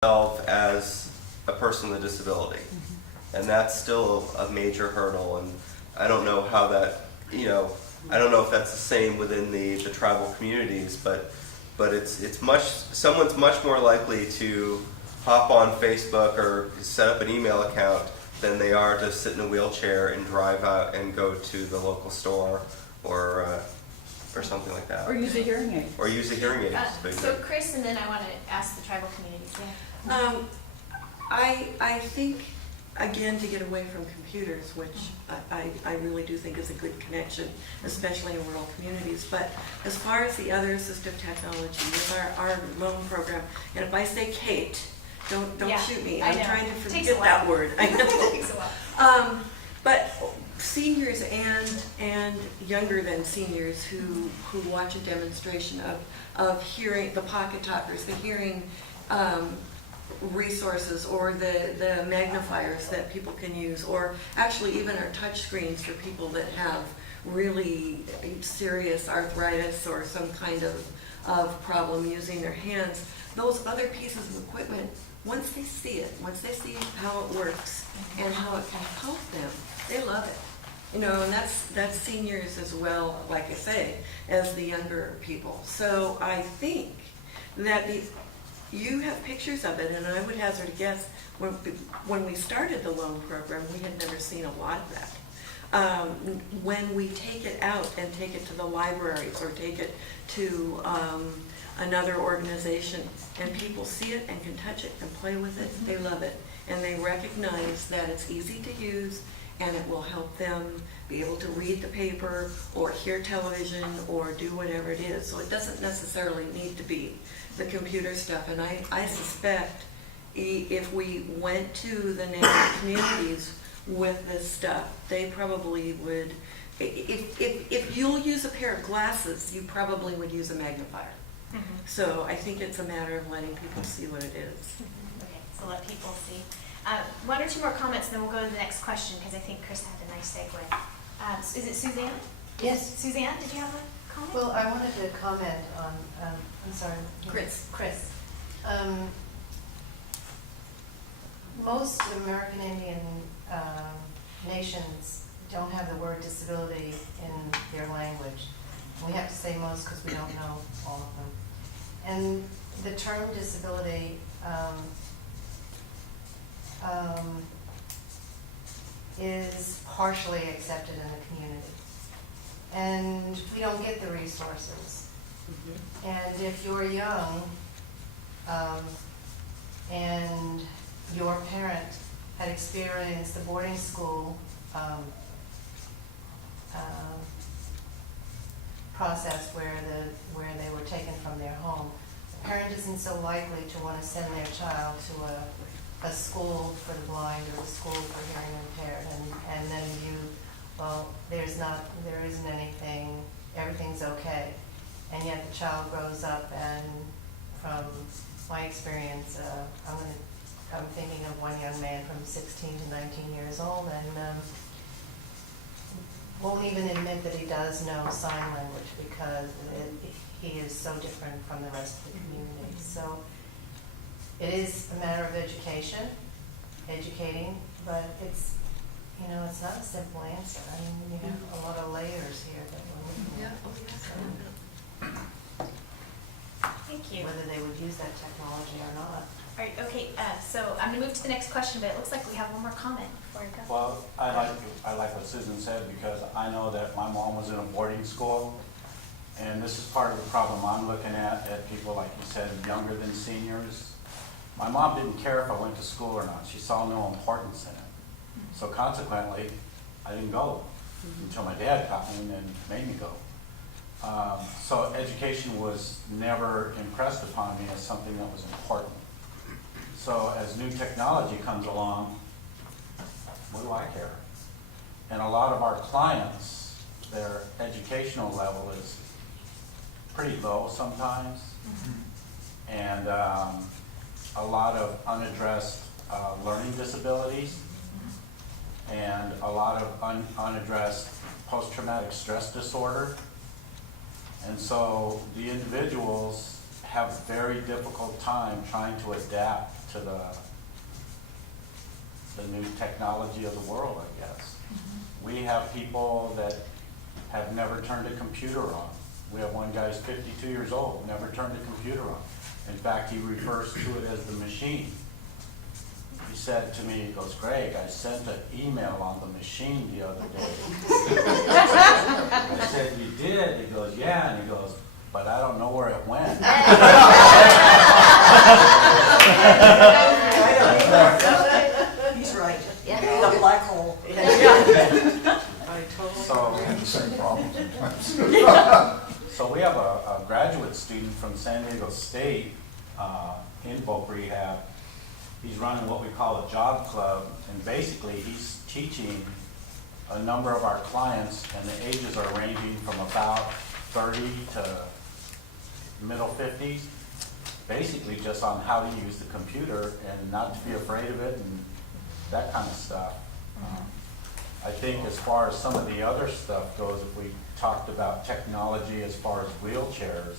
themselves as a person with a disability. And that's still a major hurdle, and I don't know how that, I don't know if that's the same within the tribal communities, but someone's much more likely to hop on Facebook or set up an email account than they are to sit in a wheelchair and drive out and go to the local store or something like that. Or use a hearing aid. Or use a hearing aid. So Chris, and then I want to ask the tribal communities. Yeah. I think, again, to get away from computers, which I really do think is a good connection, especially in rural communities. But as far as the other assistive technology, with our loan program, and if I say Kate, don't shoot me. I'm trying to forget that word. I know. It takes a while. But seniors and younger than seniors who watch a demonstration of hearing, the pocket talkers, the hearing resources, or the magnifiers that people can use, or actually even our touch screens for people that have really serious arthritis or some kind of problem using their hands. Those other pieces of equipment, once they see it, once they see how it works and how it can help them, they love it. And that's seniors as well, like I say, as the younger people. So I think that you have pictures of it, and I would hazard a guess, when we started the loan program, we had never seen a lot of that. When we take it out and take it to the libraries or take it to another organization, and people see it and can touch it and play with it, they love it. And they recognize that it's easy to use, and it will help them be able to read the paper or hear television or do whatever it is. So it doesn't necessarily need to be the computer stuff. And I suspect if we went to the N.A.I.L.P communities with this stuff, they probably would, if you'll use a pair of glasses, you probably would use a magnifier. So I think it's a matter of letting people see what it is. Okay, so let people see. One or two more comments, and then we'll go to the next question, because I think Chris had a nice segue. Is it Suzanne? Yes. Suzanne, did you have a comment? Well, I wanted to comment on, I'm sorry. Chris. Most American Indian nations don't have the word disability in their language. We have to say most because we don't know all of them. And the term disability is partially accepted in the community. And we don't get the resources. And if you're young and your parent had experienced the boarding school process where they were taken from their home, the parent isn't so likely to want to send their child to a school for the blind or a school for hearing impaired, and then there isn't anything, everything's okay, and yet the child grows up, and from my experience, I'm thinking of one young man from 16 to 19 years old, and won't even admit that he does know sign language because he is so different from the rest of the community. So it is a matter of educating, but it's not a simple answer. I mean, you have a lot of layers here that we're looking at. Thank you. Whether they would use that technology or not. All right, okay, so I'm going to move to the next question, but it looks like we have one more comment before we go. Well, I like what Susan said, because I know that my mom was in a boarding school, and this is part of the problem I'm looking at people, like you said, younger than seniors. My mom didn't care if I went to school or not. She saw no importance in it. So consequently, I didn't go until my dad got me and made me go. So education was never impressed upon me as something that was important. So as new technology comes along, what do I care? And a lot of our clients, their educational level is pretty low sometimes. And a lot of unaddressed learning disabilities, and a lot of unaddressed post-traumatic stress disorder. And so the individuals have a very difficult time trying to adapt to the new technology of the world, I guess. We have people that have never turned a computer on. We have one guy's 52 years old, never turned a computer on. In fact, he refers to it as the machine. He said to me, he goes, Greg, I sent an email on the machine the other day. I said, you did? He goes, yeah. And he goes, but I don't know where it went. He's right. Yeah. The black hole. Same problem. So we have a graduate student from San Diego State in voc rehab. He's running what we call a job club, and basically he's teaching a number of our clients, and the ages are ranging from about 30 to middle 50s, basically just on how to use the computer and not to be afraid of it and that kind of stuff. I think as far as some of the other stuff goes, if we talked about technology as far as wheelchairs,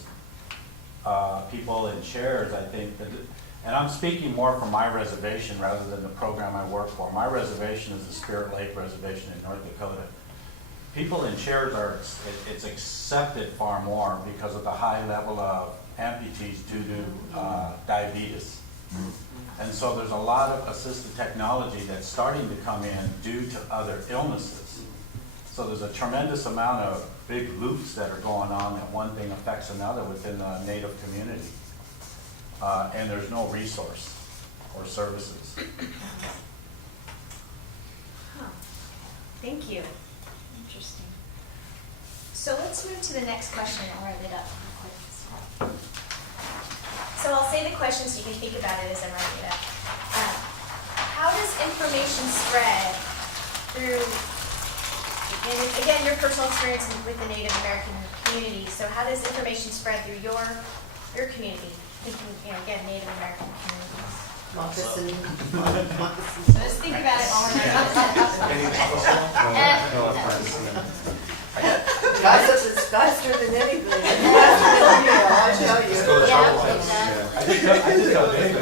people in chairs, I think that, and I'm speaking more from my reservation rather than the program I work for. My reservation is the Spirit Lake Reservation in North Dakota. People in chairs it's accepted far more because of the high level of amputees due to diabetes. And so there's a lot of assistive technology that's starting to come in due to other illnesses. So there's a tremendous amount of big loops that are going on that one thing affects another within the Native community. And there's no resource or services. Huh. Thank you. Interesting. So let's move to the next question. I'll write it up real quick. So I'll say the question so you can think about it as I'm writing it up. How does information spread through, and again, your personal experience with the Native American community, so how does information spread through your community? Thinking, again, Native American communities. Moccasin. So just think about it all Gossip is faster than anything. I'll tell you. I just tell David.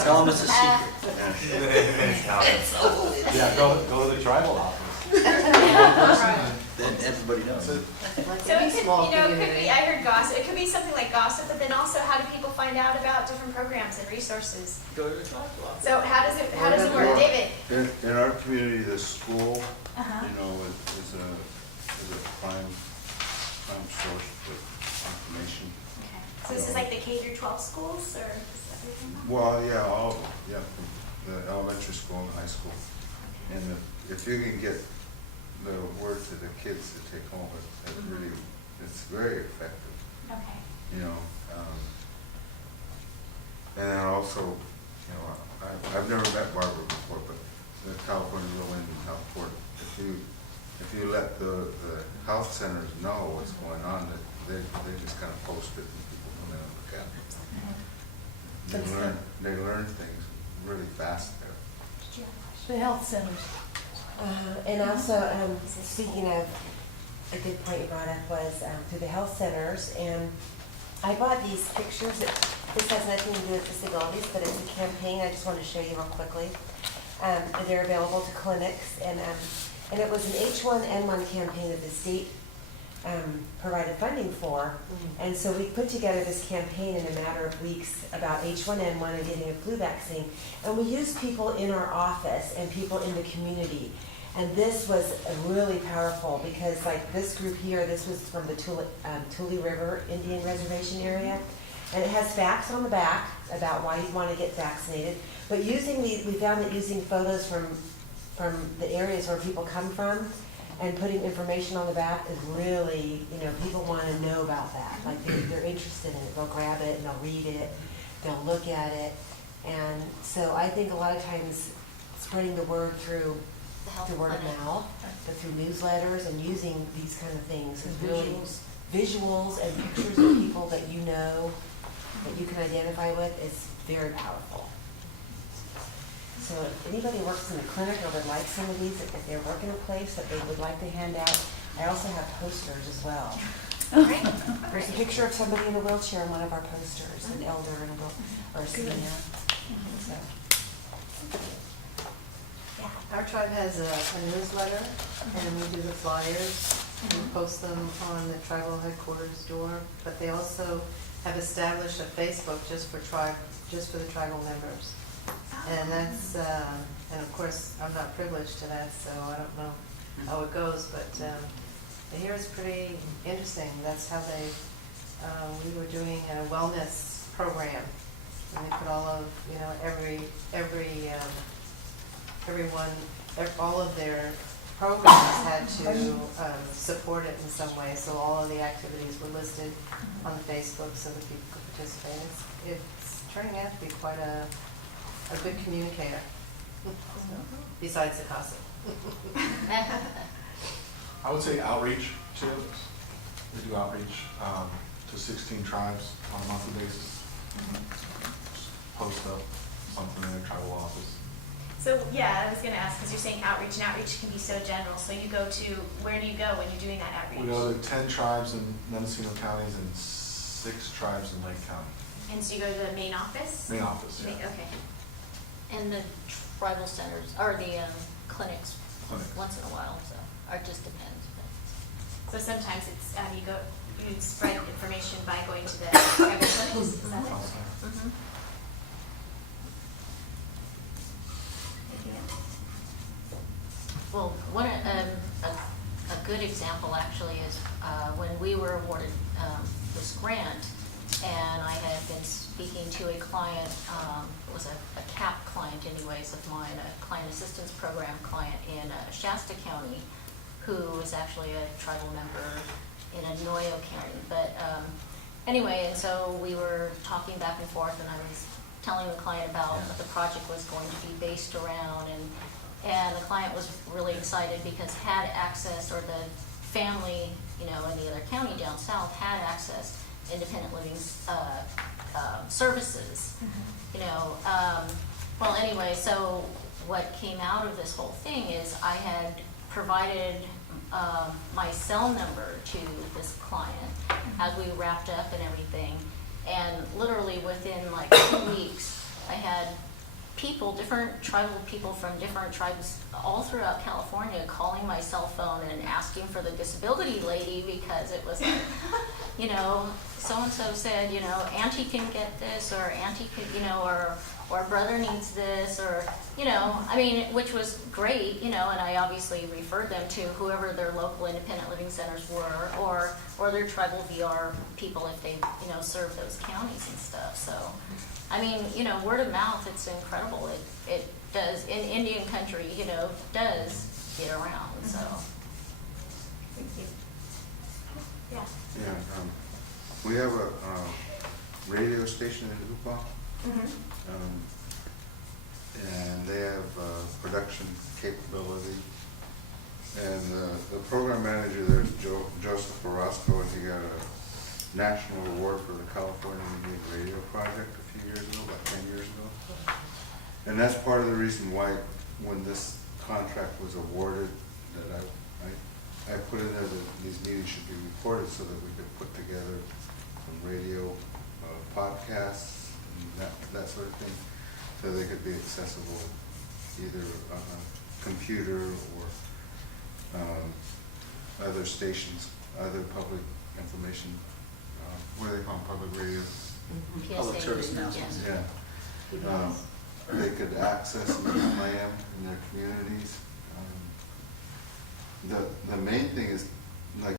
Tell them it's a secret. Yeah, go to the tribal office. Then everybody knows. So it could, it could be, I heard gossip, it could be something like gossip, but then also how do people find out about different programs and resources? Go to the tribal office. So how does it work, David? In our community, the school, Uh-huh. is a prime source of information. Okay. So this is like the K through 12 schools, or is everything? Well, yeah, all, yeah, from the elementary school and high school. And if you can get the word to the kids to take home, it really, it's very effective, Okay. And then also, I've never met Barbara before, but the California Rural Indian Health Board, if you let the health centers know what's going on, that they just kind of post it and people come in and look at it. They learn things really fast there. Did you have a question? The health centers. And also, speaking of, a good point you brought up was through the health centers, and I bought these pictures. This has nothing to do with disabilities, but it's a campaign I just want to show you real quickly. They're available to clinics, and it was an H1N1 campaign that the state provided funding for, and so we put together this campaign in a matter of weeks about H1N1 and getting a flu vaccine, and we used people in our office and people in the community, and this was really powerful because like this group here, this was from the Tule River Indian Reservation area, and it has facts on the back about why you'd want to get vaccinated, but we found that using photos from the areas where people come from and putting information on the back is really, people want to know about that. Like they're interested in it. They'll grab it and they'll read it. They'll look at it. And so I think a lot of times spreading the word through the word of mouth, but through newsletters and using these kind of things is really visuals and pictures of people that you know, that you can identify with is very powerful. So if anybody works in a clinic or would like some of these, if they're working a place that they would like to hand out, I also have posters as well. Right? There's a picture of somebody in a wheelchair on one of our posters, an elder and or a senior. So, Yeah. Our tribe has a newsletter, and we do the flyers, we post them on the tribal headquarters door, but they also have established a Facebook just for the tribal members. And that's, and of course, I'm not privileged to that, so I don't know how it goes, but here it's pretty interesting. That's how we were doing a wellness program, and they put all of, all of their programs had to support it in some way, so all of the activities were listed on the Facebook so that people could participate. It's turning out to be quite a good communicator, besides the gossip. I would say outreach too. We do outreach to 16 tribes on a monthly basis. Just post up something in the tribal office. So, yeah, I was gonna ask, because you're saying outreach, and outreach can be so general, so you go to, where do you go when you're doing that outreach? We go to 10 tribes in Mendocino counties and 6 tribes in Lake County. And so you go to the main office? Main office, yeah. Okay. And the tribal centers, or the clinics, Clinics. once in a while, so, or it just depends. So sometimes it's, you spread information by going to the tribal clinics, is that it? Mm-hmm. Anything else? Well, a good example actually is when we were awarded this grant, and I had been speaking to a client, it was a CAP client anyways of mine, a client assistance program client in Shasta County, who was actually a tribal member in N.A.I.L.P County. But anyway, and so we were talking back and forth, and I was telling the client about what the project was going to be based around, and the client was really excited because had access, or the family, in the other county down south had access independent living services, well, anyway, so what came out of this whole thing is I had provided my cell number to this client as we wrapped up and everything, and literally within like 2 weeks, I had people, different tribal people from different tribes all throughout California calling my cell phone and asking for the disability lady, because it was like, so-and-so said, auntie can get this, or auntie can, or brother needs this, or, which was great, and I obviously referred them to whoever their local independent living centers were, or their tribal VR people if they, serve those counties and stuff. So, word of mouth, it's incredible. It does, in Indian country, does get around, so. Thank you. Yeah. Yeah, we have a radio station in Hoopa, and they have production capability. And the program manager there is Joseph Orozco, and he got a national award for the California Indian Radio Project a few years ago, about 10 years ago. And that's part of the reason why, when this contract was awarded, that I put in there that these meetings should be recorded so that we could put together some radio podcasts and that sort of thing, so they could be accessible either on a computer or other stations, other public information, what do they call them, public radio? Public PSA, service announcements. Yeah. They could access and play them in their communities. The main thing is, like,